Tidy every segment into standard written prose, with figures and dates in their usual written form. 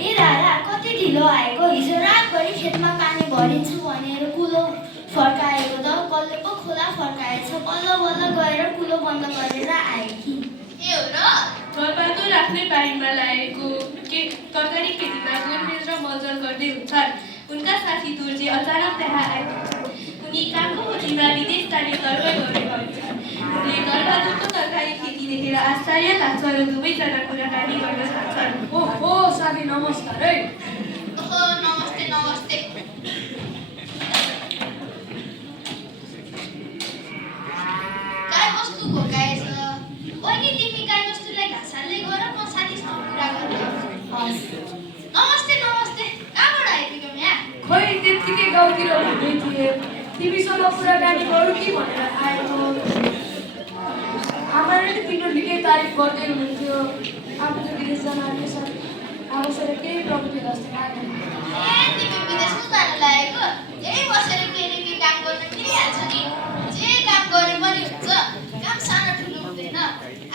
ए दादा कति ढिलो आएको हिजो रातभरि खेतमा पानी भरिन्छ भनेर कुलो फर्काएको त कसले पो खोला फर्काएछ बल्ल बल्ल गएर कुलो बन्द गरेर आए कि ए हो र घरबहादुर आफ्नै बारीमा लागेको तरकारी खेतीमा गोडमेज र मलजल गर्दै हुन्छन्। उनका साथी दुर्जे अचानक त्यहाँ आए। उनी कामको खोजीमा विदेश जाने तर्क गरेका हुन्छन्। उनले घरबहादुरको तरकारी खेती देखेर आश्चर्य लाग्छ र दुवैजना कुराकानी गर्न थाल्छन्। ओहो साथी नमस्कार है। ओहो नमस्ते नमस्ते। गाई बस्तु घोकाएछ। बहिनी तिमी गाई बस्तुलाई घाँस हाल्दै गर म साथीसँग कुरा गर्छु। नमस्ते नमस्ते। कहाँबाट आइपुग्यौ यहाँ? खोइ त्यत्तिकै गाउँतिर घुम्दै थिए तिमीसँग कुराकानी गरौँ कि भनेर आएको। आमाले तिम्रो निकै तारिफ गर्दै हुनुहुन्थ्यो। आफू त विदेश जान आएको आफूसँग केही प्रगति जस्तो लागेन। ए तिमी विदेशमा जान लागेको? यही बसेर केही न केही काम गर्न मिलिहाल्छ नि। जे काम गरे पनि हुन्छ। काम सानो ठुलो हुँदैन।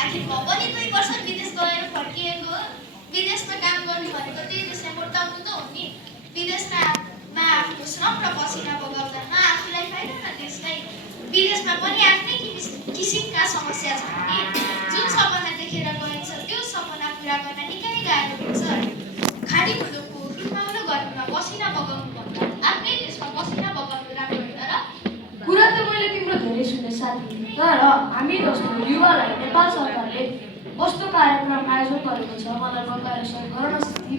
आखिर म पनि 2 वर्ष विदेश गएर फर्किएको हो। विदेशमा काम गर्ने भनेको त्यही देशलाई मोटाउनु त हो नि। विदेशमा न आफ्नो श्रम र पसिना बगाउँदा न आफूलाई फाइदा न देशलाई। विदेशमा पनि आफ्नै किसिमका समस्या छन् नि। जुन सपना देखेर गइन्छ त्यो सपना पुरा गर्न निकै गाह्रो हुन्छ। खाडी मुलुकको रुमाउलो गर्नुमा पसिना बगाउनु भन्दा आफ्नै देशमा पसिना बगाउनु राम्रो होइन र? कुरा त मैले तिम्रो धेरै सुने साथी, तर हामी जस्तो युवालाई नेपाल सरकारले कस्तो कार्यक्रम आयोजन गरेको छ मलाई बताएर सहयोग गर न साथी।